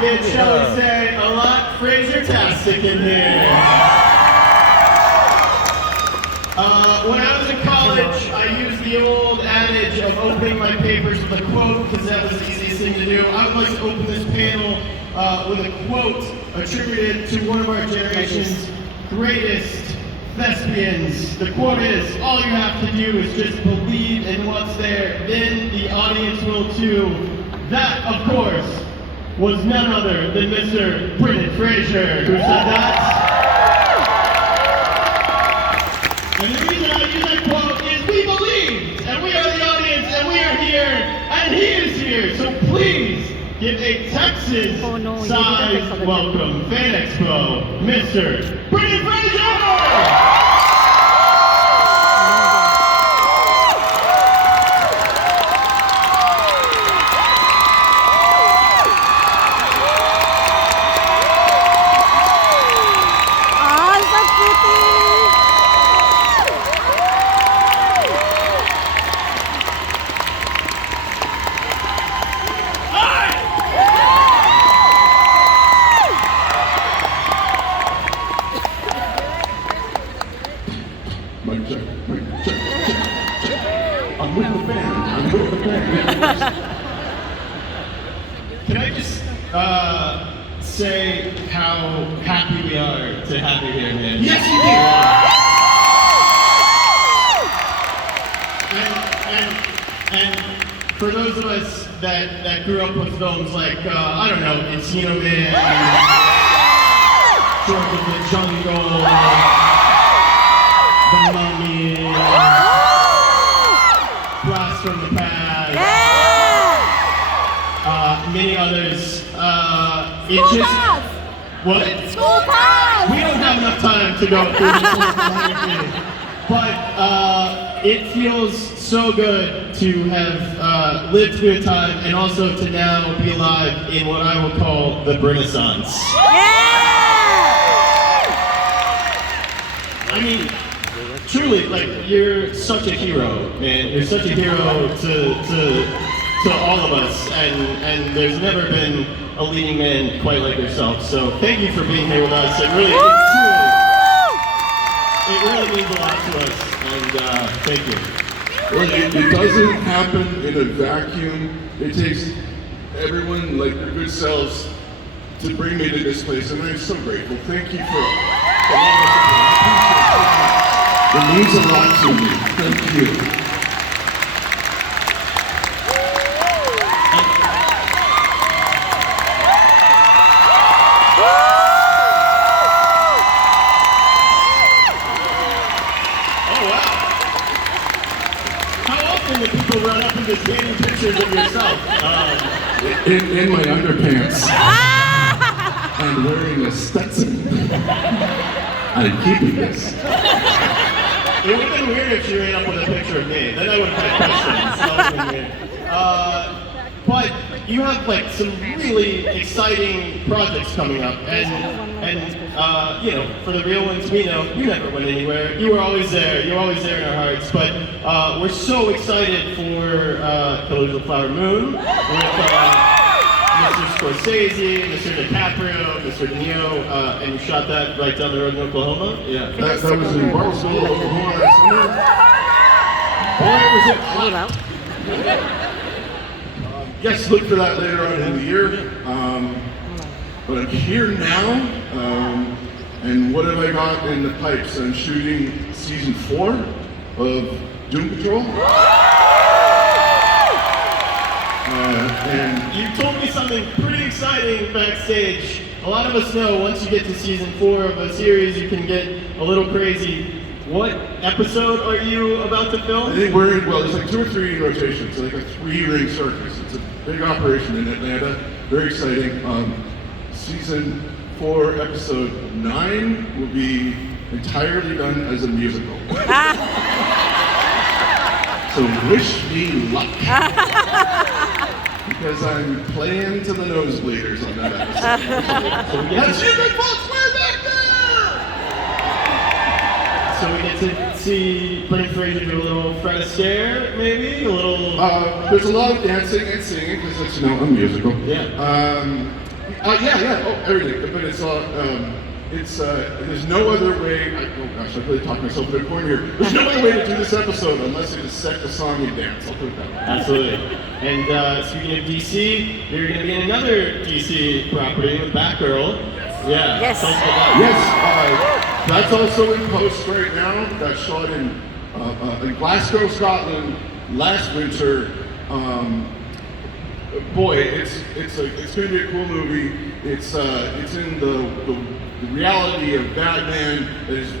get, shall we say, a lot Fraser-tastic in here. When I was in college, I used the old adage of opening my papers with a quote because that was the easiest thing to do. I would like to open this panel with a quote attributed to one of our generation's greatest thespians. The quote is, all you have to do is just believe in what's there, then the audience will too. That, of course, was none other than Mr. Brendan Fraser, who said that. And the reason I use that quote is we believed, and we are the audience, and we are here, and he is here. So please give a Texas-sized welcome, Fan Expo, Mr. Brendan Fraser! I'm with the band. Can I just say how happy we are to have you here, man? Yes, you do! And for those of us that grew up with films like, I don't know, Encino Man, George of the Jungle, The Mummy, Blast from the Past, many others. It just what? School pass! We don't have enough time to go through this, but it feels so good to have lived through a time and also to now be alive in what I will call the Renaissance. I mean, truly, like, you're such a hero, man. You're such a hero to all of us, and there's never been a leading man quite like yourself. So thank you for being here with us. It really means a lot to us, and thank you. Well, it doesn't happen in a vacuum. It takes everyone, like your good selves, to bring me to this place, and I'm so grateful. Thank you for it means a lot to me. Thank you. Oh, wow. How often do people run up and just taking pictures of yourself? In my underpants. And wearing a Stetson. I'm keeping this. It would have been weird if she ran up with a picture of me. Then I would have had questions. That would have been weird. But you have like some really exciting projects coming up, and you know, for the real ones we know, you never went anywhere. You were always there. You're always there in our hearts. But we're so excited for Collision Flower Moon with Mr. Scorsese, Mr. DiCaprio, Mr. De Niro, and you shot that right down the road in Oklahoma? Yeah. That was in Barstow, Oklahoma that summer. Boy, was it hot. Yes, look for that later on in the year. But I'm here now, and what have I got in the pipes? I'm shooting season 4 of Doom Patrol. And you told me something pretty exciting backstage. A lot of us know once you get to season 4 of a series, you can get a little crazy. What episode are you about to film? I think we're in, well, there's like 2 or 3 in rotation. It's like a 3-ring circus. It's a big operation in Atlanta. Very exciting. Season 4, episode 9 will be entirely done as a musical. So wish me luck. Because I'm playing to the nosebleeders on that episode. So we get to big folks, we're back there! So we get to see Brendan Fraser do a little Fred Astaire, maybe? A little... There's a lot of dancing and singing, because it's, you know, a musical. Yeah. Yeah. Oh, everything. But there's no other way. Oh gosh, I really talked myself into a corner here. There's no other way to do this episode unless it is set the song and dance. I'll put it that way. Absolutely. And speaking of DC, you're going to be in another DC property with Batgirl. Yeah. Yes. Tell us about that. Yes, that's also in post right now. Got shot in Glasgow, Scotland last winter. Boy, it's going to be a cool movie. It's in the reality of Batman. There's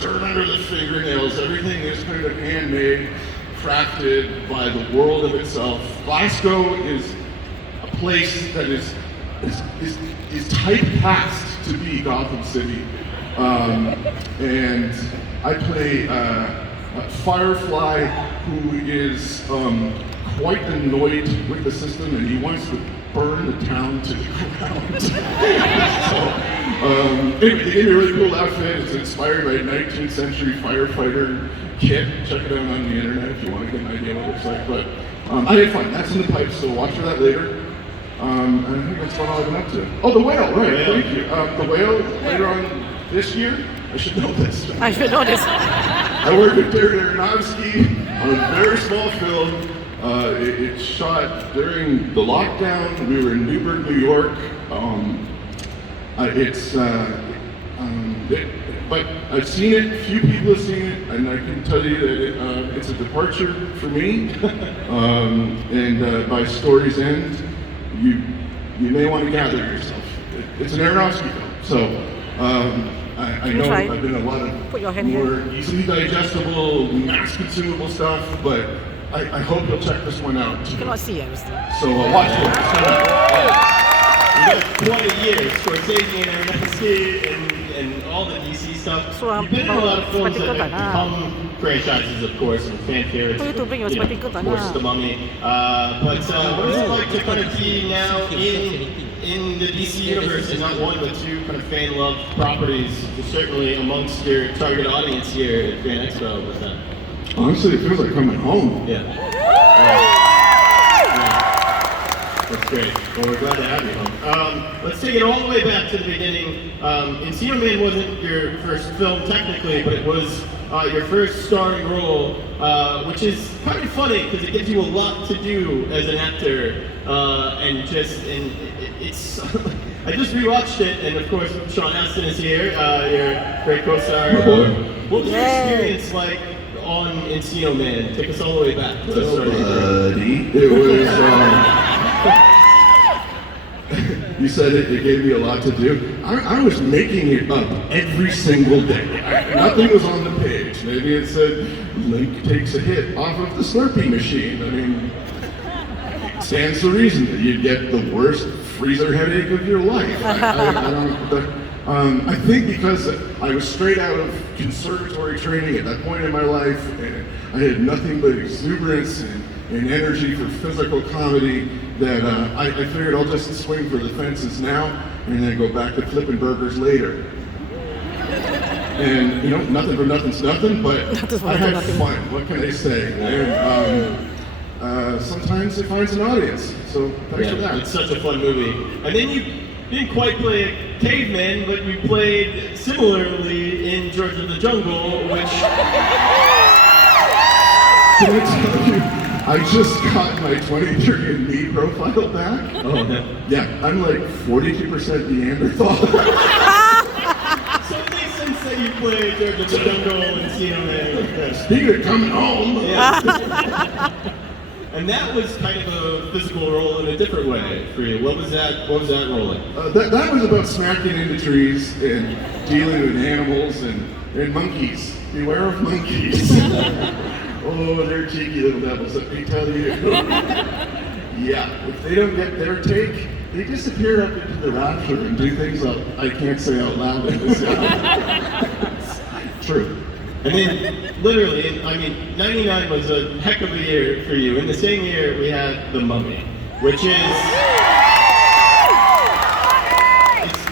dirt under the fingernails. Everything is kind of handmade, crafted by the world of itself. Glasgow is a place that is typecast to be Gotham City, and I play Firefly, who is quite annoyed with the system, and he wants to burn the town to the ground. Anyway, they gave me a really cool outfit. It's inspired by a 19th century firefighter kit. Check it out on the internet if you want to get an idea what it looks like. But I had fun. That's in the pipes, so watch for that later. And I think that's what I've been up to. Oh, The Whale, right, thank you. The Whale, later on this year, I should know this. I should know this. I worked with Darren Aronofsky on a very small film. It's shot during the lockdown. We were in Newburgh, New York. But I've seen it, few people have seen it, and I can tell you that it's a departure for me. And by story's end, you may want to gather yourself. It's an Aronofsky film, so I know I've been a lot Put your of hand more here. easily digestible, mass consumable stuff, but I hope you'll check this one out too. You cannot see it. So watch it. It's You got quite a year, Scorsese and Aronofsky and all the DC stuff. So, You've been in a lot of films that spectacle have become franchises, of course, and fan favorites. For you to bring your spectacle of course, down. The Mummy. But what is it like to kind of be now in the DC universe and not one but two kind of fan-loved properties, certainly amongst your target audience here at Fan Expo with that? Honestly, it feels like coming home. Yeah. That's great. Well, we're glad to have you home. Let's take it all the way back to the beginning. Encino Man wasn't your first film technically, but it was your first starring role, which is kind of funny because it gives you a lot to do as an actor, it's. I just rewatched it, and of course, Sean Astin is here, your great co-star. What was your experience like on Encino Man? Take us all the way back. It was. You said it gave me a lot to do. I was making it up every single day. Nothing was on the page. Maybe it said Link takes a hit off of the Slurpee machine. I mean, it stands to reason that you'd get the worst freezer headache of your life. I think because I was straight out of conservatory training at that point in my life, and I had nothing but exuberance and energy for physical comedy, that I figured I'll just swing for the fences now and then go back to flipping burgers later. And nothing for nothing's nothing, but I had fun. What can I say? And sometimes it finds an audience. So thanks for that. It's such a fun movie. And then you didn't quite play a caveman, but you played similarly in George of the Jungle, which. Can I tell you? I just got my 23andMe profile back. Oh, no. Yeah, I'm like 42% Neanderthal. So it makes sense that you played George of the Jungle and Encino Man. Speaking of coming home. Yeah. And that was kind of a physical role in a different way for you. What was that role like? That was about smacking into trees and dealing with animals and monkeys. Beware of monkeys. Oh, they're cheeky little devils, let me tell you. Yeah, if they don't get their take, they disappear up into the rapture and do things I can't say out loud in this True. And then, literally, 99 was a heck of a year for you. In the same year, we had The Mummy, which is...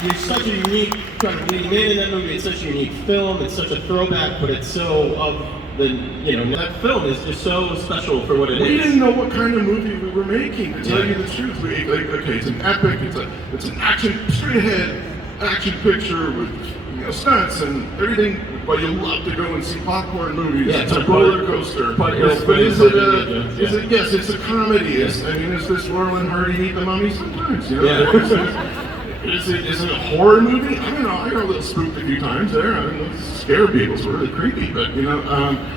you're such a unique kind of leading in that movie. It's such a unique film. It's such a throwback, but it's so of the, you know, that film is just so special for what it is. We didn't know what kind of movie we were making, to tell you the truth. Okay, it's an epic, it's an action, straight ahead action picture with, you know, stunts and everything. But you love to go and see popcorn movies. Yeah, it's a roller coaster. But is it? Yes, it's a comedy. I mean, is this Laurel and Hardy Meet the Mummy sometimes? You know? Yeah. Is it a horror movie? I don't know. I got a little spooked a few times there. I mean, it scared people. It's really creepy. But you know,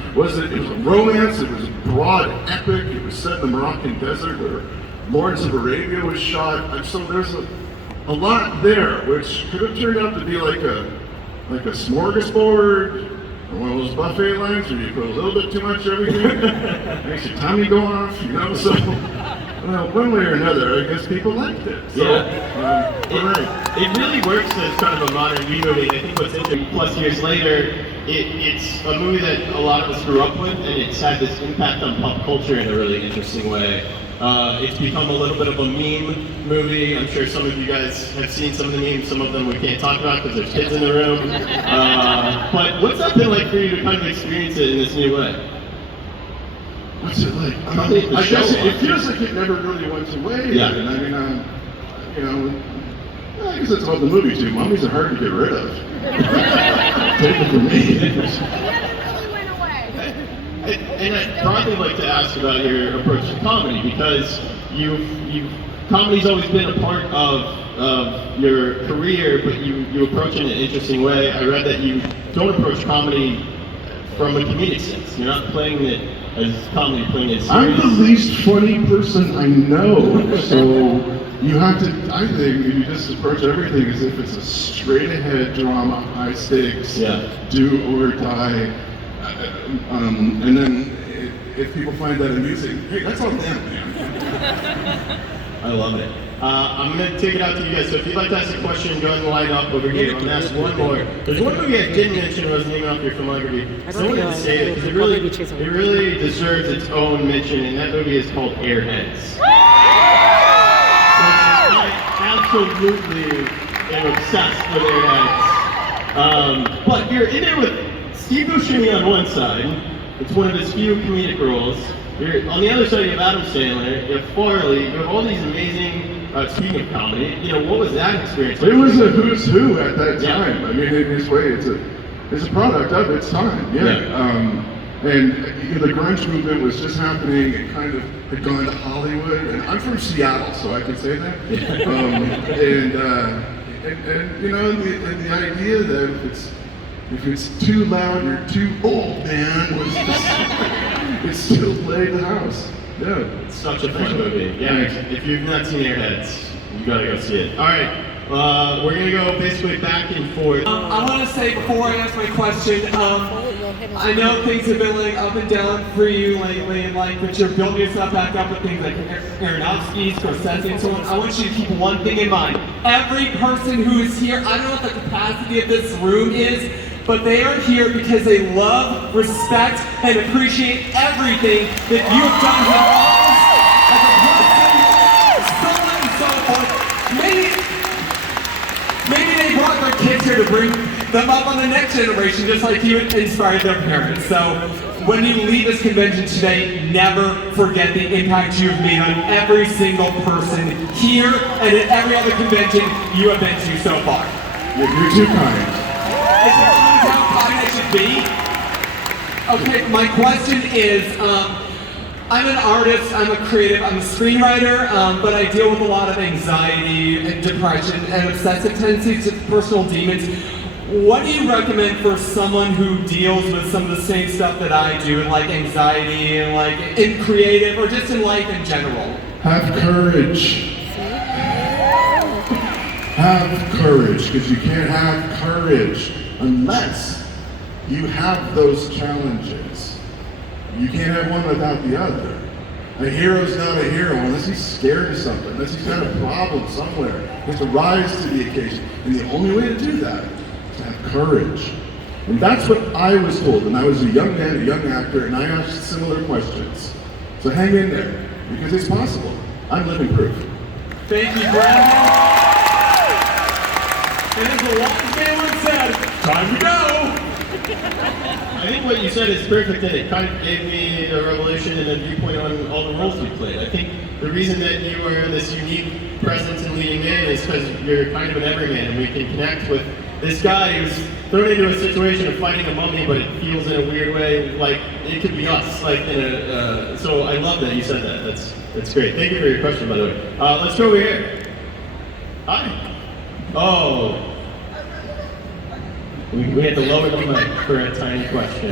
it was a romance. It was a broad epic. It was set in the Moroccan desert where Lawrence of Arabia was shot. So there's a lot there, which could have turned out to be like a smorgasbord, or one of those buffet lines where you put a little bit too much of everything, makes your tummy go off, you know, so, well, one way or another, I guess people liked it. So, yeah. It really works as kind of a modern movie. I think what's interesting, plus years later, it's a movie that a lot of us grew up with, and it's had this impact on pop culture in a really interesting way. It's become a little bit of a meme movie. I'm sure some of you guys have seen some of the memes. Some of them we can't talk about because there's kids in the room. But what's that been like for you to kind of experience it in this new way? What's it like? I guess it feels like it never really went away. Yeah. And I mean, you know, I guess that's about the movie too. Mummies are hard to get rid of. Take it from me. And I'd probably like to ask about your approach to comedy, because comedy's always been a part of your career, but you approach it in an interesting way. I read that you don't approach comedy from a comedic sense. You're not playing it as comedy, playing it as serious. I'm the least funny person I know, so you have to, I think, you just approach everything as if it's a straight ahead drama, high stakes, do or die. And then if people find that amusing, hey, that's on them, man. I love it. I'm going to take it out to you guys. So if you'd like to ask a question, go ahead and line up over here. I'm going to ask one more. There's one movie I didn't mention was named off your filmography. Someone didn't say it because it really deserves its own mention, and that movie is called Airheads. I absolutely am obsessed with Airheads. But you're in it with Steve Buscemi on one side. It's one of his few comedic roles. You're, on the other side, you have Adam Sandler, you have Farley, you have all these amazing, speaking of comedy, you know, what was that experience like? It was a who's who at that time. I mean, in this way, it's a product of its time, and you know, the grunge movement was just happening. It kind of had gone to Hollywood, and I'm from Seattle, so I can say that. And you know, the idea that if it's too loud, you're too old, man, was just, it still played the house. Yeah. It's such a fun movie. Yeah, if you've not seen Airheads, you gotta go see it. All right, we're gonna go basically back and forth. I want to say before I ask my question, I know things have been like up and down for you lately, and like, but you're building yourself back up with things like Aronofsky, Scorsese, and so on. I want you to keep one thing in mind. Every person who is here, I don't know what the capacity of this room is, but they are here because they love, respect, and appreciate everything that you have done in your lives as a person, so on and so forth. Maybe they brought their kids here to bring them up on the next generation, just like you inspired their parents. So when you leave this convention today, never forget the impact you've made on every single person here and at every other convention you have been to so far. You're too kind. It's how kind it should be. Okay, my question is, I'm an artist, I'm a creative, I'm a screenwriter, but I deal with a lot of anxiety and depression and obsessive tendencies, personal demons. What do you recommend for someone who deals with some of the same stuff that I do, like anxiety and like in creative or just in life in general? Have courage. Have courage, because you can't have courage unless you have those challenges. You can't have one without the other. A hero's not a hero unless he's scared of something, unless he's got a problem somewhere. He has to rise to the occasion. And the only way to do that is to have courage. And that's what I was told when I was a young man, a young actor, and I asked similar questions. So hang in there, because it's possible. I'm living proof. Thank you, Brandon. the wise man once said, time to go. I think what you said is perfect, and it kind of gave me a revelation and a viewpoint on all the roles you played. I think the reason that you are this unique presence in leading man is because you're kind of an everyman, and we can connect with this guy who's thrown into a situation of fighting a mummy, but it feels in a weird way like it could be us. Like in a, so I love that you said that. That's great. Thank you for your question, by the way. Let's go over here. Hi. Oh. We had to lower the mic for a tiny question.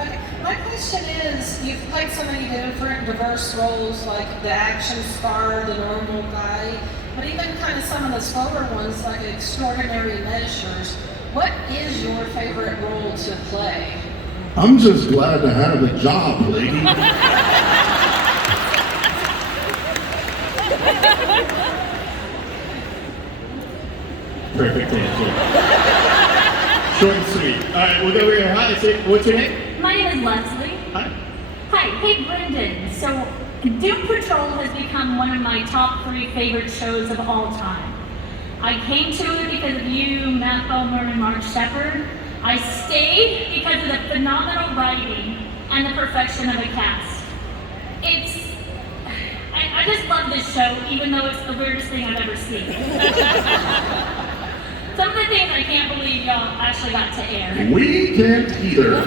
Okay. My question is, you've played so many different diverse roles, like the action star, the normal guy, but even kind of some of the slower ones, like Extraordinary Measures. What is your favorite role to play? I'm just glad to have a job, lady. Perfect answer. Short and sweet. All right, we'll go over here. Hi, what's your name? My name is Leslie. Hi. Hi, hey Brendan. So, Doom Patrol has become one of my top 3 favorite shows of all time. I came to it because of you, Matt Bomer, and Mark Shepard. I stayed because of the phenomenal writing and the perfection of the cast. I just love this show, even though it's the weirdest thing I've ever seen. Some of the things I can't believe y'all actually got to air. We can't either.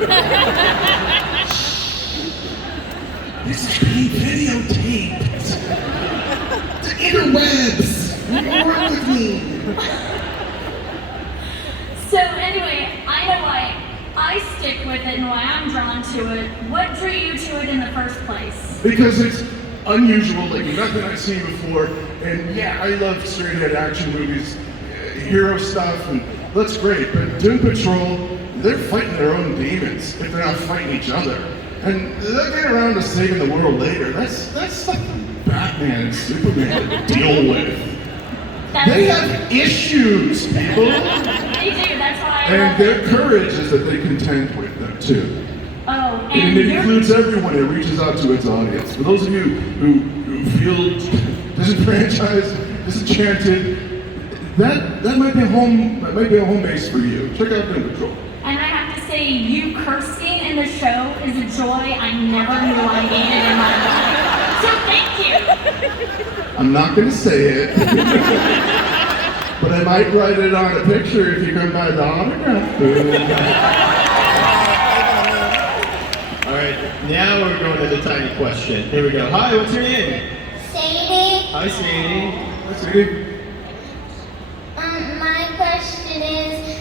This is being videotaped. The interwebs. What's wrong with me? So anyway, I know why I stick with it and why I'm drawn to it. What drew you to it in the first place? Because it's unusual, like nothing I've seen before. And yeah, I love straight-ahead action movies, hero stuff, and that's great. But Doom Patrol, they're fighting their own demons if they're not fighting each other. And they'll get around to saving the world later. That's stuff Batman and Superman deal with. They have issues, people. They do, that's why I And love their it. courage is that they contend with them too. Oh, And it includes everyone. It reaches out to its audience. For those of you who feel disenfranchised, disenchanted, that might be a home base for you. Check out Doom Patrol. And I have to say, you cursing in the show is a joy I never knew I needed in my life. So thank you. I'm not going to say it, but I might write it on a picture if you come by the autograph booth. All right, now we're going to the tiny question. Here we go. Hi, what's your name? Sadie, Hi, Sadie. Hi, Sadie. my question is,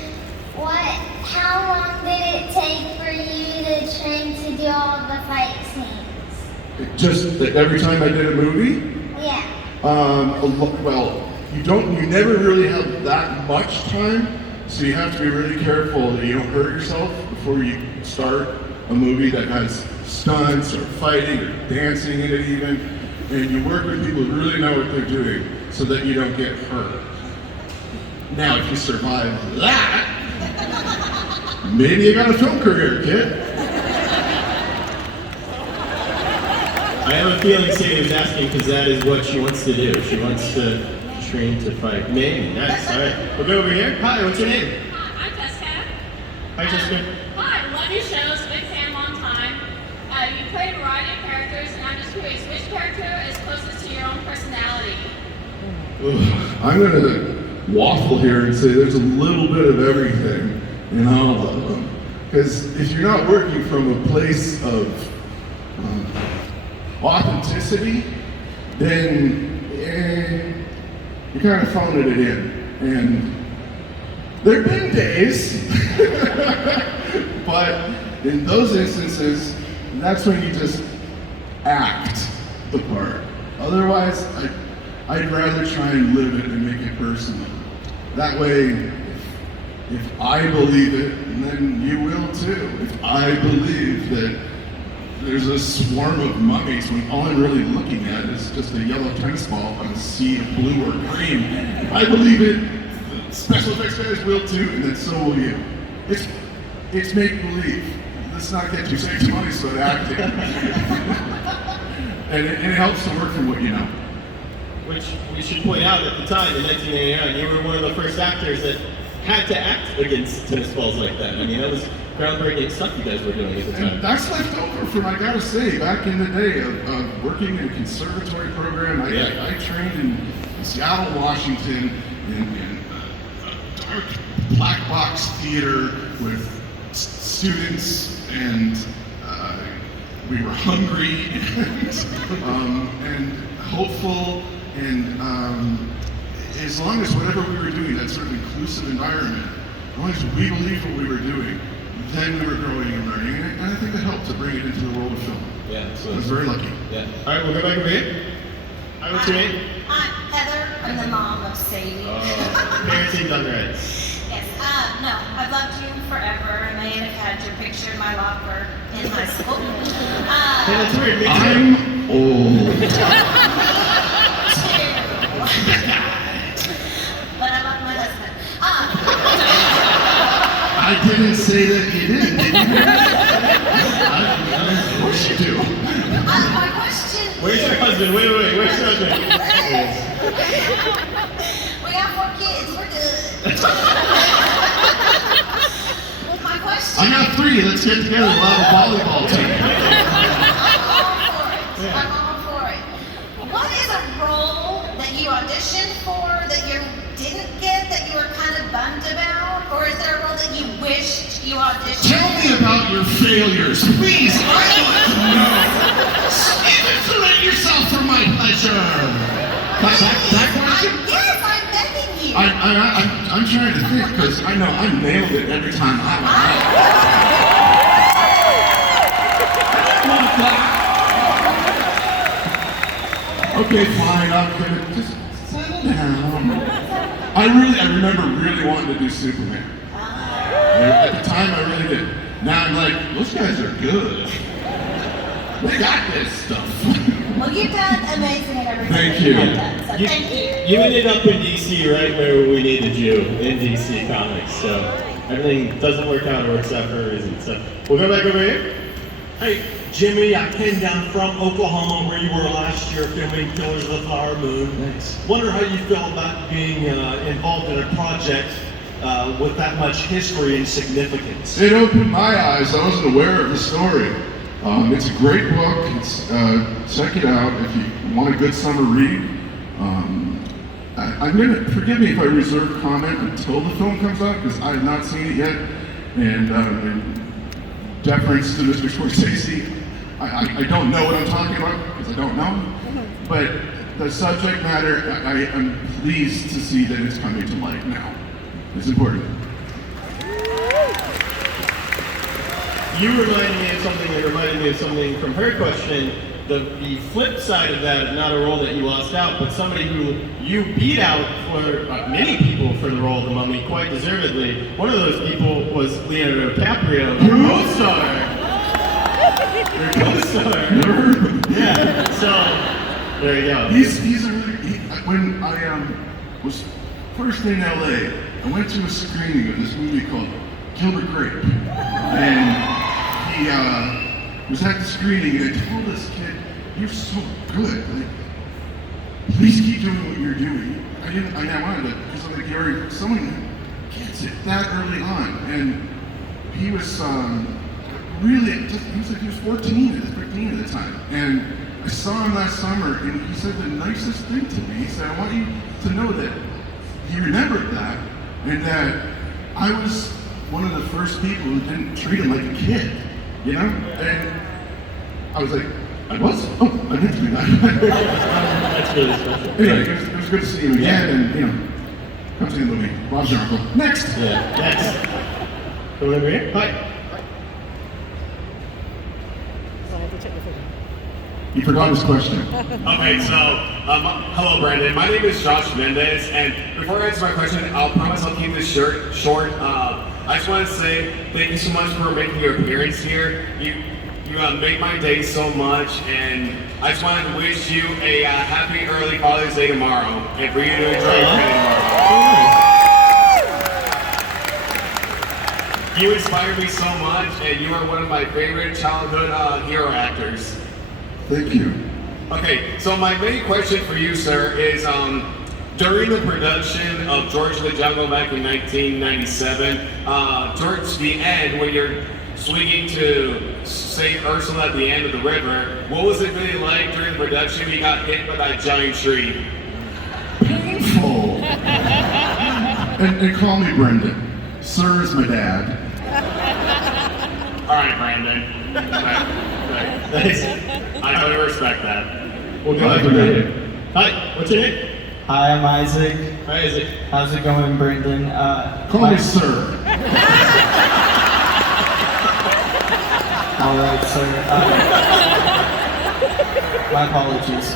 how long did it take for you to train to do all the fight scenes? Just that every time I did a movie, Yeah. well, you never really have that much time, so you have to be really careful that you don't hurt yourself before you start a movie that has stunts or fighting or dancing in it even, and you work with people who really know what they're doing so that you don't get hurt. Now, if you survive that, maybe you got a film career, kid. I have a feeling Sadie was asking because that is what she wants to do. She wants to train to fight. Maybe. Nice. All right. We'll go over here. Hi, what's your name? Hi, I'm Jessica. Hi, Jessica. Hi, love your shows, big fan, long time. You play a variety of characters, and I'm just curious, which character is closest to your own personality? I'm gonna waffle here and say there's a little bit of everything in all of them. Because if you're not working from a place of authenticity, then you're kind of phoning it in. And there have been days, but in those instances, that's when you just act the part. Otherwise, I'd rather try and live it and make it personal. That way, if I believe it, then you will too. If I believe that there's a swarm of mummies when all I'm really looking at is just a yellow tennis ball on a sea of blue or green, if I believe it, the special effects guys will too, and then so will you. It's make-believe. Let's not get too sanctimonious about acting. and it helps to work from what you know. Which we should point out at the time, in 1989, you were one of the first actors that had to act against tennis balls like that. I mean, that was groundbreaking stuff you guys were doing at the time. And that's left over from, I gotta say, back in the day of working in a conservatory program. I trained in Seattle, Washington, in a dark black box theater with students, and we were hungry and hopeful, and as long as whatever we were doing, that sort of inclusive environment, as long as we believed what we were doing, then we were growing and learning, and I think it helped to bring it into the world of film. Yeah, so I was very lucky. yeah. All right, we'll go back over here. Hi, what's your name? I'm Heather. I'm the mom of Sadie. Parenting done right. Yes. No, I've loved you forever, and I have had your picture in my locker in high school. Hey, that's weird. Me too. I'm old. But I love my husband. I didn't say that you did, did you? Of course you do. My question Where's your husband? Wait, where's your husband? We got 4 kids. We're good. My question. I got 3. Let's get together. We'll have a volleyball team. I'm all for it. What is a role that you auditioned for that you didn't get, that you were kind of bummed about? Or is there a role that you wished you auditioned Tell me about your failures, please. I want to know. Isolate yourself from my pleasure. That question? Yes, I'm begging you. I'm trying to think, because I know I nailed it every time Okay, fine, I'll give it. Just settle down. I remember really wanting to do Superman. At the time, I really did. Now I'm like, those guys are good. They got this stuff. Well, you've done amazing at everything Thank that you. have done, so thank you. You ended up in DC right where we needed you, in DC Comics. So everything doesn't work out, or works out for a reason. So we'll go back over here. Hey, Jimmy, I came down from Oklahoma where you were last year filming Killers of the Flower Moon. Thanks. Wonder how you feel about being involved in a project with that much history and significance. It opened my eyes. I wasn't aware of the story. It's a great book. Check it out if you want a good summer read. I'm gonna, forgive me if I reserve comment until the film comes out, because I have not seen it yet. And in deference to Mr. Scorsese, I don't know what I'm talking about, because I don't know. But the subject matter, I am pleased to see that it's coming to light now. It's important. You reminded me of something that reminded me of something from her question. The flip side of that, not a role that you lost out, but somebody who you beat out for many people for the role of the Mummy, quite deservedly. One of those people was Leonardo DiCaprio, the co-star. Your co-star. Yeah. So there you go. He's a really, when I was first in LA, I went to a screening of this movie called Gilbert Grape, and he was at the screening, and I told this kid, "You're so good. Like, please keep doing what you're doing." I wanted to, because I'm like, someone gets it that early on, and he was really just, he was 14 or 15 at the time, and I saw him last summer, and he said the nicest thing to me. He said, "I want you to know that he remembered that, and that I was one of the first people who didn't treat him like a kid, you know?" And I was like, I was? Oh, I didn't do that. That's really special. Anyway, it was good to see you again, and, you know, come see the movie. Bob's your uncle. Next! Yeah. Next. Come over here. Hi. You forgot his question. Okay, so, hello Brandon. My name is Josh Mendez, and before I answer my question, I'll promise I'll keep this short. I just want to say thank you so much for making your appearance here. You make my day so much, and I just wanted to wish you a happy early Father's Day tomorrow, and for you to enjoy your day tomorrow. You inspire me so much, and you are one of my favorite childhood hero actors. Thank you. Okay, so my main question for you, sir, is during the production of George of the Jungle back in 1997, towards the end, when you're swinging to St. Ursula at the end of the river, what was it really like during the production when you got hit by that giant tree? Painful. and call me Brendan. Sir is my dad. All right, Brandon. Right. Nice. I totally respect that. We'll go after that. Hi, what's your name? Hi, I'm Isaac. Hi, Isaac. How's it going, Brendan? Call me Sir. All right, sir. My apologies.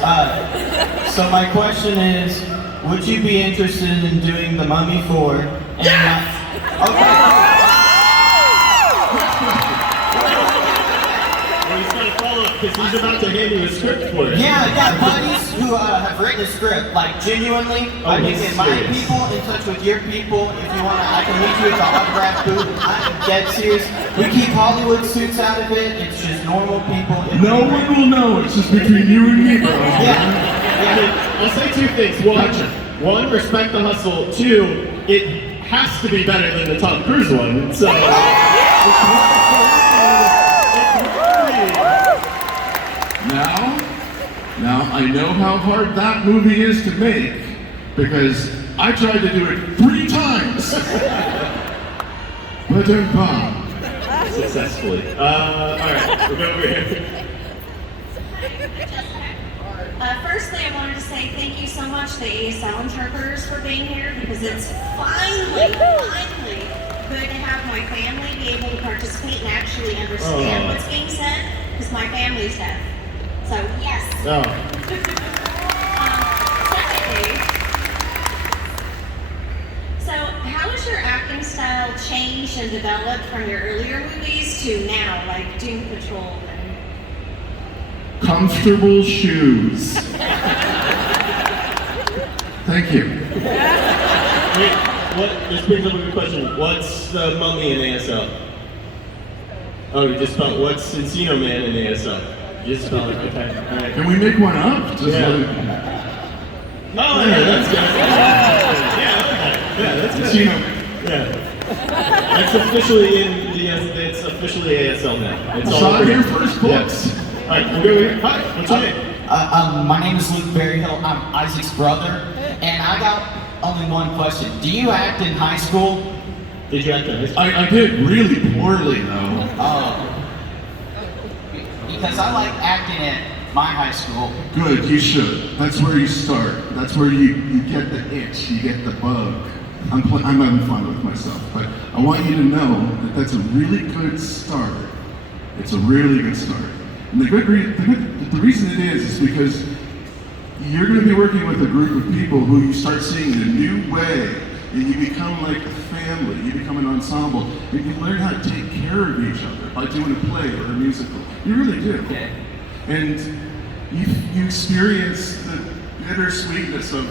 So my question is, would you be interested in doing The Mummy 4? And okay. Well, he's got to follow up because he's about to hand you a script for it. Yeah, I got buddies who have written a script, like genuinely. I can get my people in touch with your people. If you want, I can meet you at the autograph booth. I'm dead serious. We keep Hollywood suits out of it. It's just normal people. No one will know. It's just between you and me, bro. Yeah. I'll say two things. One, respect the hustle. Two, it has to be better than the Tom Cruise one. So. Now I know how hard that movie is to make because I tried to do it 3 times. But then Bob. Successfully. All right, we'll go over here. Firstly, I wanted to say thank you so much to the ASL interpreters for being here because it's finally good to have my family be able to participate and actually understand what's being said because my family's deaf. So, yes. Secondly, so how has your acting style changed and developed from your earlier movies to now, like Doom Patrol and Comfortable shoes. Thank you. This brings up a good question. What's the Mummy in ASL? Oh, you just spelled what's Encino Man in ASL? You just spelled it, okay. All right. Can we make one up? Just Yeah. like, Oh, yeah, that's good. Yeah, that's good. Encino. Yeah. That's officially it's officially ASL now. It's Saw all it here first, books. All right, we'll go here. Hi, what's your name? My name is Luke Berryhill. I'm Isaac's brother, and I got only one question. Do you act in high school? Did you act in high school? I did really poorly though. Because I like acting at my high school. Good, you should. That's where you start. That's where you get the itch, you get the bug. I'm having fun with myself, but I want you to know that that's a really good start. It's a really good start. And the reason it is because you're going to be working with a group of people who you start seeing in a new way, and you become like a family, you become an ensemble, and you learn how to take care of each other by doing a play or a musical. You really do. Okay. And you experience the bittersweetness of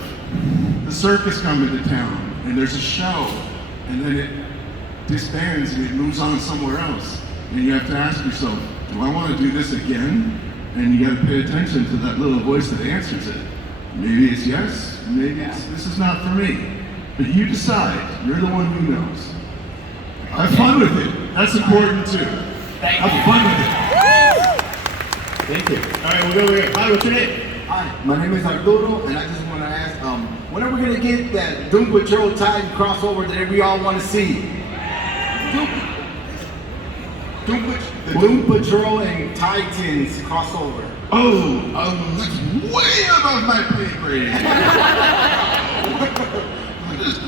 the circus coming to town, and there's a show, and then it disbands and it moves on somewhere else. And you have to ask yourself, do I want to do this again? And you got to pay attention to that little voice that answers it. Maybe it's yes, maybe it's this is not for me. But you decide. You're the one who knows. Have fun with it. That's important too. Have fun with it. Thank you. All right, we'll go over here. Hi, what's your name? Hi, my name is Arturo, and I just want to ask, when are we going to get that Doom Patrol Titan crossover that we all want to see? The Doom Patrol and Titans crossover. That's way above my pay grade.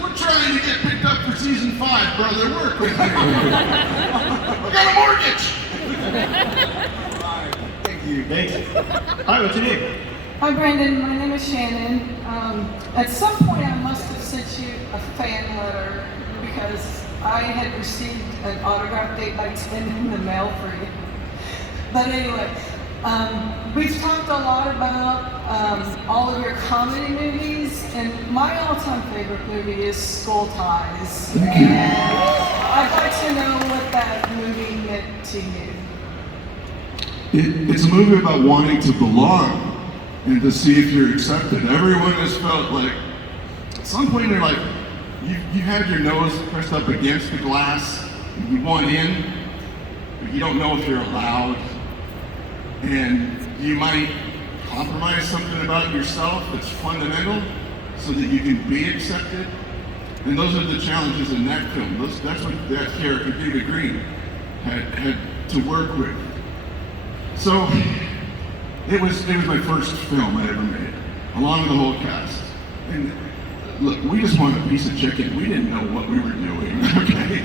We're trying to get picked up for season 5, brother. Work with me. I got a mortgage. Thank you. Thanks. Hi, what's your name? Hi, Brandon. My name is Shannon. At some point, I must have sent you a fan letter because I had received an autograph date by 10 in the mail for you. But anyway, we've talked a lot about all of your comedy movies, and my all-time favorite movie is Skull Ties. And I'd like to know what that movie meant to you. It's a movie about wanting to belong and to see if you're accepted. Everyone has felt like at some point they're like, you had your nose pressed up against the glass, you want in, but you don't know if you're allowed, and you might compromise something about yourself that's fundamental so that you can be accepted. And those are the challenges in that film. That's what that character, David Green, had to work with. So it was my first film I ever made, along with the whole cast. And look, we just wanted a piece of chicken. We didn't know what we were doing. Okay,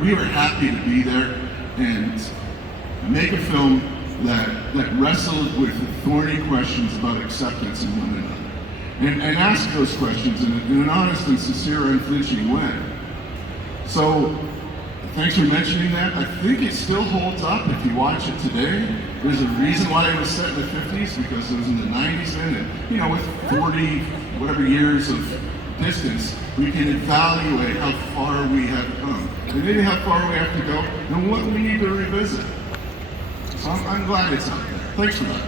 we were happy to be there and make a film that wrestled with the thorny questions about acceptance in one another, and ask those questions in an honest and sincere, unflinching way. So, thanks for mentioning that. I think it still holds up if you watch it today. There's a reason why it was set in the 50s, because it was in the 90s then, and you know, with 40 whatever years of distance, we can evaluate how far we have come, and maybe how far we have to go, and what we need to revisit. So I'm glad it's out there. Thanks for that.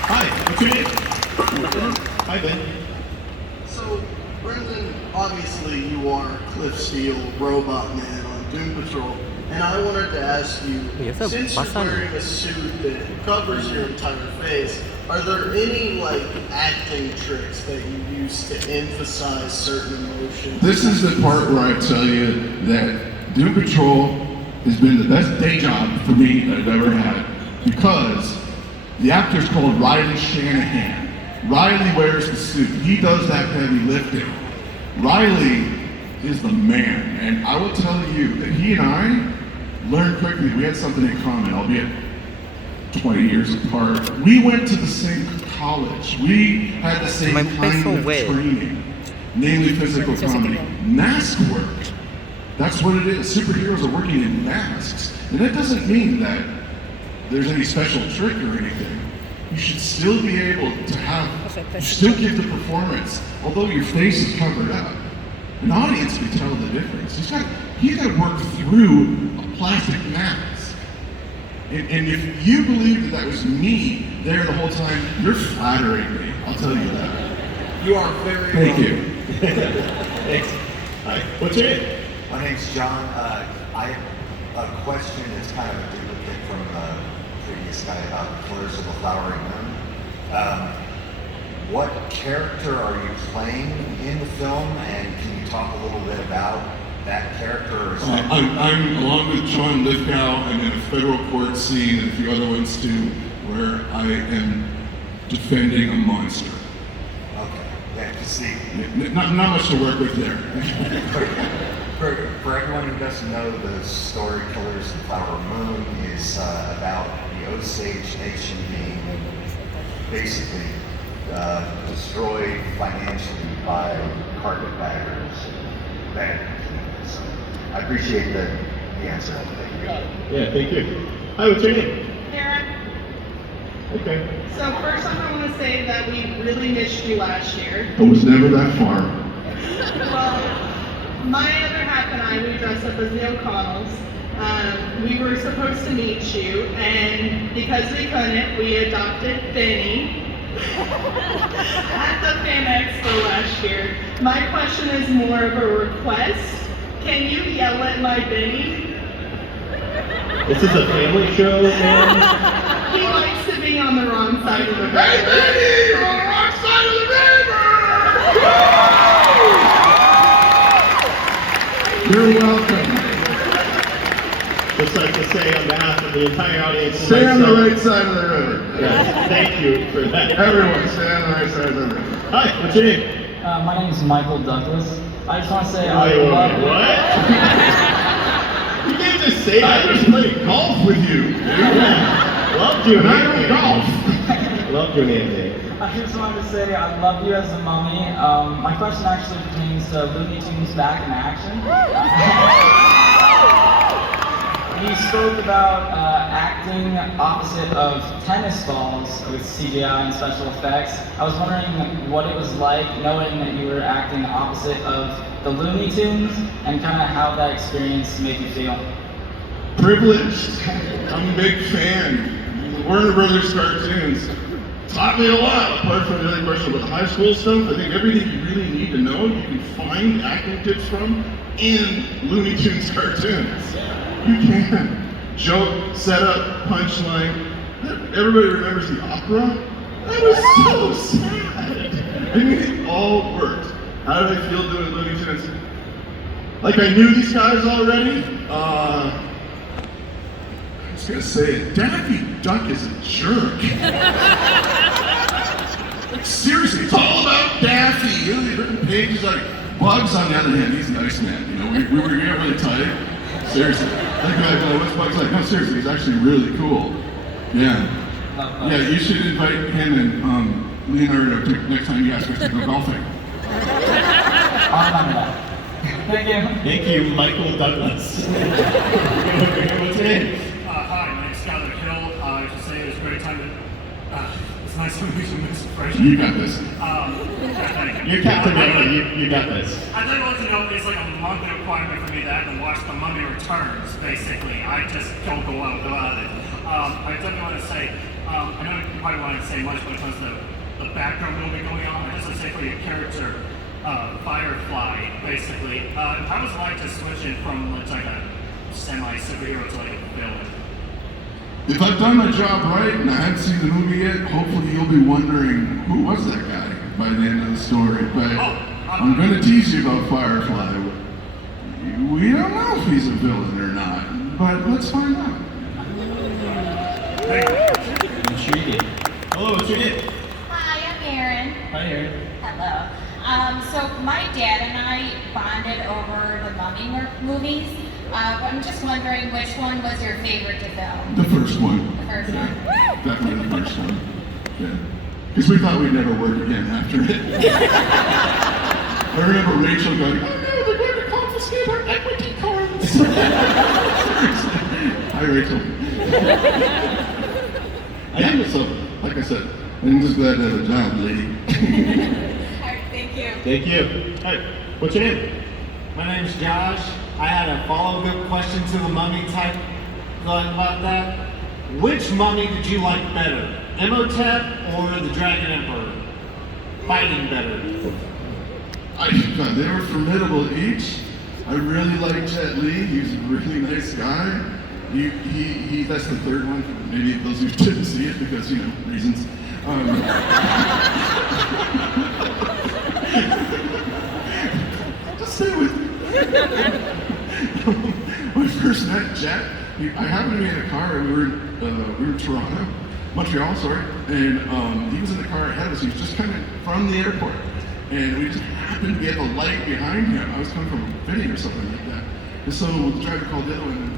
Hi, what's your name? Hi, Ben. So, Brendan, obviously you are Cliff Steele, Robot Man on Doom Patrol, and I wanted to ask you, since you're wearing a suit that covers your entire face, are there any acting tricks that you use to emphasize certain emotions? This is the part where I tell you that Doom Patrol has been the best day job for me that I've ever had, because the actor's called Riley Shanahan. Riley wears the suit. He does that heavy lifting. Riley is the man, and I will tell you that he and I learned quickly. We had something in common, albeit 20 years apart. We went to the same college. We had the same kind of training, namely physical comedy. Mask work. That's what it is. Superheroes are working in masks. And that doesn't mean that there's any special trick or anything. You should still be able to you still give the performance, although your face is covered up. An audience can tell the difference. He's got to work through a plastic mask. And if you believe that was me there the whole time, you're flattering me. I'll tell you that. You are very Thank you. Thanks. Hi, what's your name? My name's John. I have a question that's kind of a duplicate from the previous guy about Killers of the Flowery Moon. What character are you playing in the film, and can you talk a little bit about that character? Or I'm along with John Lithgow. I'm in a federal court scene and a few other ones too, where I am defending a monster. Okay, yeah, to see. Not much to work with there. For everyone who doesn't know, the story Killers of the Flower Moon is about the Osage Nation being basically destroyed financially by carpetbaggers. So I appreciate the answer. Yeah, thank you. Hi, what's your name? Karen. Okay. So first off, I want to say that we really missed you last year. I was never that far. Well, my other half and I, we dressed up as the O'Connells. We were supposed to meet you, and because we couldn't, we adopted Benny at the Fan Expo last year. My question is more of a request. Can you yell at my Benny? This is a family show, man. He likes to be on the wrong side of the river. Hey, Benny! You're on the wrong side of the river! You're welcome. Just like to say on behalf of the entire audience. Stay on the right side of the river. Yeah, thank you for that. Everyone, stay on the right side of the river. Hi, what's your name? My name is Michael Douglas. I just want to say Wait, love what? You can't just say that. I just played golf with you, dude. Yeah. Love doing and I don't golf. Love doing anything. I just wanted to say I love you as a mummy. My question actually pertains to Looney Tunes back in action. You spoke about acting opposite of tennis balls with CGI and special effects. I was wondering what it was like knowing that you were acting opposite of the Looney Tunes and kind of how that experience made you feel. Privileged. I'm a big fan. Warner Brothers cartoons. taught me a lot, apart from the other question about the high school stuff. I think everything you really need to know, you can find acting tips from in Looney Tunes cartoons. You can. Joke, setup, punchline. Everybody remembers the opera? That was so sad. I mean, it all worked. How did I feel doing Looney Tunes? Like I knew these guys already? I was gonna say it. Daffy Duck is a jerk. Like seriously, it's all about Daffy. You know, the written pages like Bugs on the other hand, he's a nice man. You know, we got really tight. Seriously. That guy, what's Bugs like? No, seriously, he's actually really cool. Yeah. Yeah, you should invite him and Leonardo next time you ask us to go golfing. Thank you. Thank you, Michael Douglas. What's your name? Hi, my name's Skylar Hill. I should say it was a great time to. It's nice to meet you, Mr. Fraser. You got this. Thank you. You're Captain America. You got this. I'd like to know it's like a monthly requirement for me to have to watch The Mummy Returns, basically. I just don't go out without it. I definitely want to say, I know you probably want to say much when it comes to the background movie going on. I just want to say for your character, Firefly, basically. How was it like to switch it from like a semi-superhero to like a villain? If I've done my job right and I haven't seen the movie yet, hopefully you'll be wondering who was that guy by the end of the story. But I'm going to tease you about Firefly. We don't know if he's a villain or not, but let's find out. Intriguing. Hello, what's your name? Hi, I'm Erin. Hi, Erin. Hello. So my dad and I bonded over the Mummy movies. I'm just wondering which one was your favorite to film? The first one. The first one? Definitely the first one. Yeah. Because we thought we'd never work again after it. I remember Rachel going, oh no, they're going to confiscate our equity cards. Seriously. Hi, Rachel. Yeah, so, like I said, I'm just glad to have a job, lady. Alright, thank you. Thank you. Hi, what's your name? My name's Josh. I had a follow-up question to the mummy type about that. Which mummy did you like better? Imhotep or the Dragon Emperor? Fighting better. They were formidable each. I really like Jet Li. He's a really nice guy. He that's the third one. Maybe those who didn't see it because, you know, reasons. Just stay with me. When I first met Jet, I happened to be in a car and we were in Toronto, Montreal, sorry, and he was in the car ahead of us. He was just coming from the airport, and we just happened to be at the light behind him. I was coming from a video or something like that, and so the driver called the other one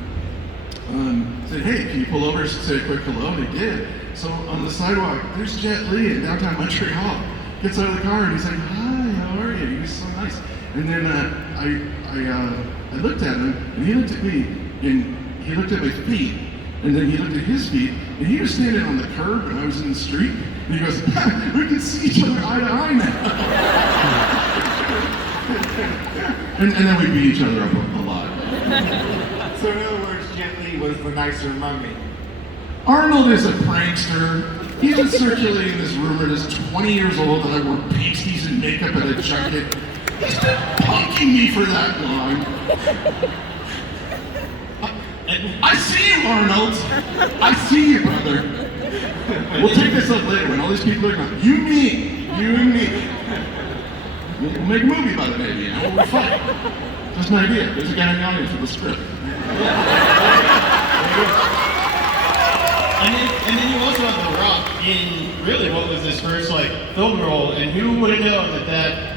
and said, "Hey, can you pull over and say a quick hello?" And he did. So on the sidewalk, there's Jet Li in downtown Montreal. Gets out of the car and he's like, "Hi, how are you?" He was so nice. And then I looked at him, and he looked at me, and he looked at my feet, and then he looked at his feet, and he was standing on the curb, and I was in the street, and he goes, "We can see each other eye to eye now." and then we beat each other up a lot. So in other words, Jet Li was the nicer mummy. Arnold is a prankster. He's been circulating this rumor that's 20 years old that I wore pasties and makeup and a jacket. He's been punking me for that long. I see you, Arnold. I see you, brother. We'll take this up later when all these people are gone. You and me. We'll make a movie about it, maybe. You know, we'll fight. Just an idea. There's a guy in the audience with a script. And then you also have The Rock in really what was his first film role, and who would have known that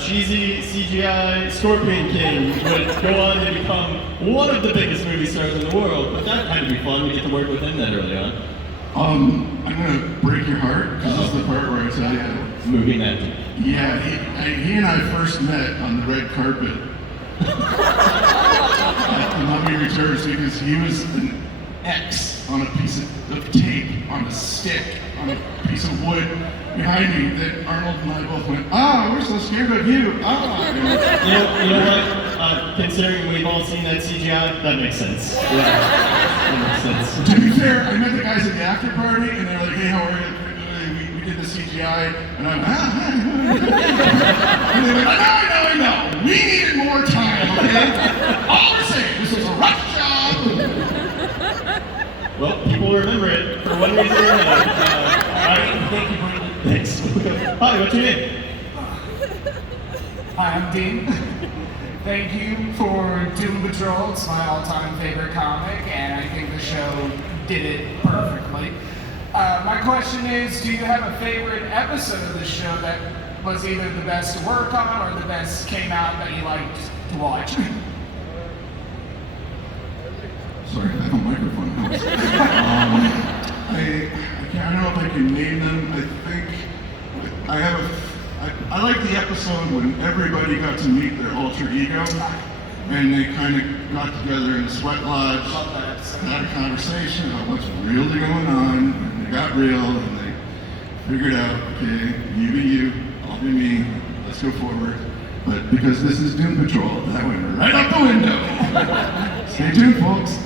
cheesy CGI Scorpion King would go on to become one of the biggest movie stars in the world. But that had to be fun to get to work with him that early on. I'm gonna break your heart, because this is the part where I tell you. Movie night. Yeah, he and I first met on the red carpet. At the Mummy Returns, because he was an X on a piece of tape, on a stick, on a piece of wood behind me that Arnold and I both went, we're so scared of you. You know what? Considering we've all seen that CGI, that makes sense. Yeah, that makes sense. To be fair, I met the guys at the after party, and they're like, "Hey, how are you?" CGI, and I'm, and they're like, I know, we needed more time, okay? All we're saying, this was a rough job. Well, people remember it for one reason or another. All right, thank you, Brandon. Thanks. Hi, what's your name? Hi, I'm Dean. Thank you for Doom Patrol. It's my all-time favorite comic, and I think the show did it perfectly. My question is, do you have a favorite episode of the show that was either the best to work on or the best came out that you liked to watch? Sorry, I have a microphone. I don't know if I can name them. I think I like the episode when everybody got to meet their alter ego, and they kind of got together in the sweat lodge, had a conversation about what's really going on, and they got real, and they figured out, okay, you be you, I'll be me, let's go forward. But because this is Doom Patrol, that went right out the window. Stay tuned, folks.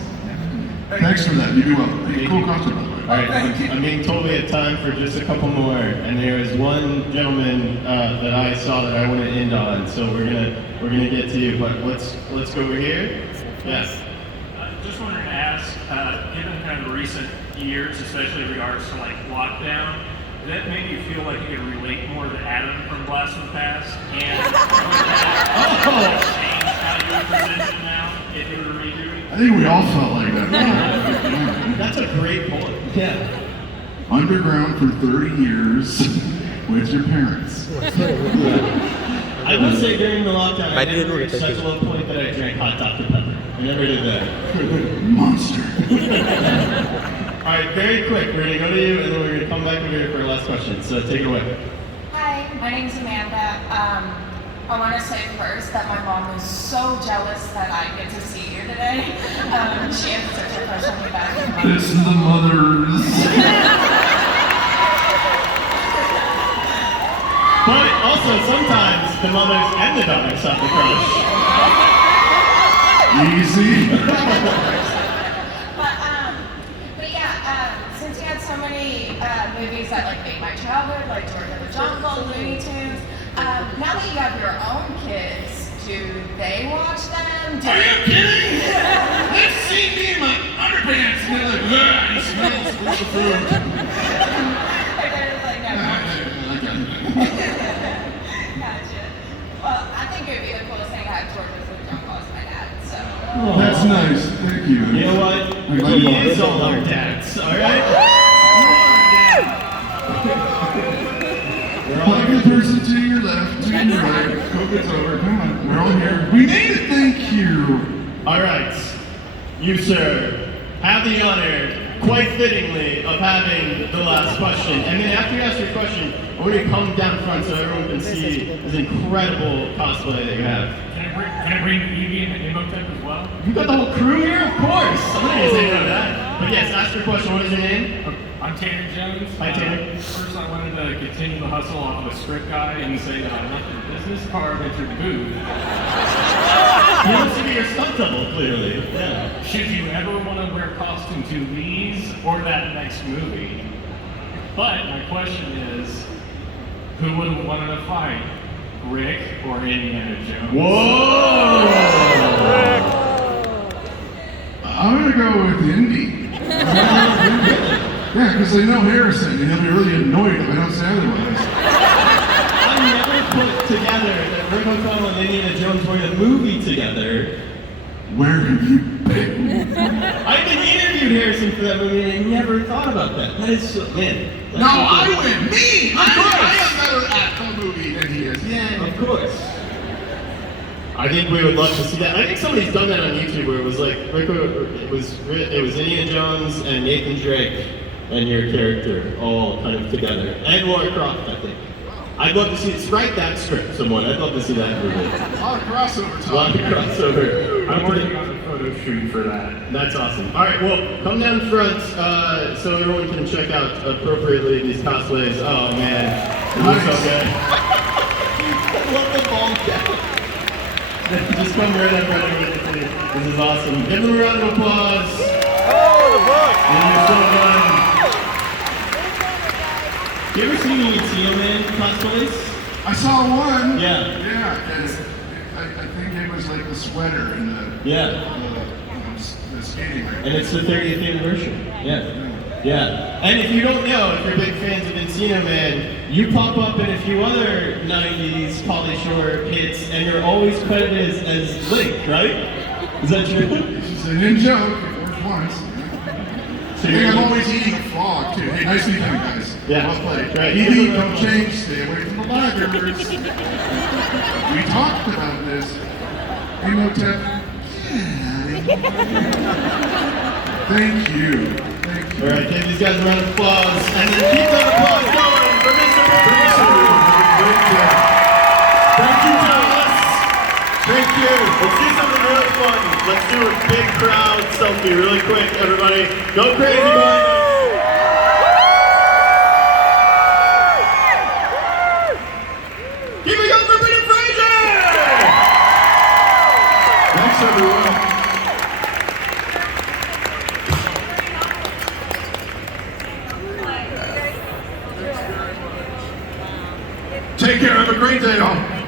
Thanks for that. You do well. Hey, cool costume, by the way. All right, I'm being told we have time for just a couple more, and there is one gentleman that I saw that I want to end on, so we're gonna get to you. But let's go over here. Yes. Just wanted to ask, given kind of the recent years, especially in regards to like lockdown, did that make you feel like you could relate more to Adam from Blast from the Past? And change how you position now if you were to redo it? I think we all felt like that. That's a great point. Yeah. Underground for 30 years with your parents. I will say during the lockdown, I never reached such a low point that I drank hot Dr. Pepper. I never did that. Monster. All right, very quick. We're going to go to you, and then we're going to come back over here for our last question. So take it away. Hi, my name's Amanda. I want to say first that my mom is so jealous that I get to see you today. She has such a crush on me back. This is the mothers. But also, sometimes the mothers and the daughters have the crush. Easy. But yeah, since you had so many movies that like made my childhood, like George of the Jungle, Looney Tunes, now that you have your own kids, do they watch them? Are you kidding? They've seen me in my underpants and they're like, ugh, it smells like the food. Gotcha. Well, I think it would be the coolest thing to have George of the Jungle as my dad, so. That's nice. Thank you. You know what? He is all our dads, all right? Like the person to your left, to your right. COVID's over. Come on, we're all here. We made it. Thank you. All right, you sir have the honor, quite fittingly, of having the last question. And then after you ask your question, I want you to come down front so everyone can see this incredible cosplay that you have. Can I bring Evie and Imhotep as well? You got the whole crew here? Of course. I'm not gonna say no to that. But yes, ask your question. What is your name? I'm Tanner Jones. Hi, Tanner. First, I wanted to continue the hustle off of a script guy and say that I left your business card at your booth. He wants to be your stunt double, clearly. Yeah. Should you ever want to wear costume to these or that next movie? But my question is, who would want to fight, Rick or Indiana Jones? Whoa! I'm gonna go with Indy. Yeah, because I know Harrison, and he'll be really annoyed if I don't say otherwise. I never put together that Rick O'Connell and Indiana Jones were in a movie together. Where have you been? I've been interviewed Harrison for that movie, and I never thought about that. That is so, man. No, I win. Me! I am better at the movie than he is. Yeah, of course. I think we would love to see that. I think somebody's done that on YouTube where it was like it was Indiana Jones and Nathan Drake and your character all kind of together, and Laura Croft, I think. I'd love to see it. Write that script, someone. I'd love to see that movie. A lot of crossover. A lot of crossover. I'm working on a photo shoot for that. That's awesome. All right, well, come down front so everyone can check out appropriately these cosplays. Oh man, it looks so good. I love the ball cap. Just come right up, right over. This is awesome. Give them a round of applause. Oh, the book! And you're so done. You ever see me eat Encino Man cosplays? I saw one. Yeah. Yeah. And I think it was like the sweater and the skating rink. And it's the 30th anniversary. Yeah. Yeah. And if you don't know, if you're big fans of Encino Man, you pop up in a few other 90s Pauly Shore hits, and you're always credited as Link, right? Is that true? It's an in-joke. It worked once. So Hey, I'm always eating a frog, too. Hey, nice meeting you guys. Yeah. Well played. Right. ED, don't change. Stay away from the laggards. We talked about this. Hey, Motep. Thank you. Thank you. All right, give these guys a round of applause, and then keep that applause going for Mr. Fraser. Thank you, Thomas. Thank you. Let's do something really fun. Let's do a big crowd selfie really quick, everybody. Go crazy, guys. Keep it going for Brendan Fraser! Thanks, everyone. Take care. Have a great day, all.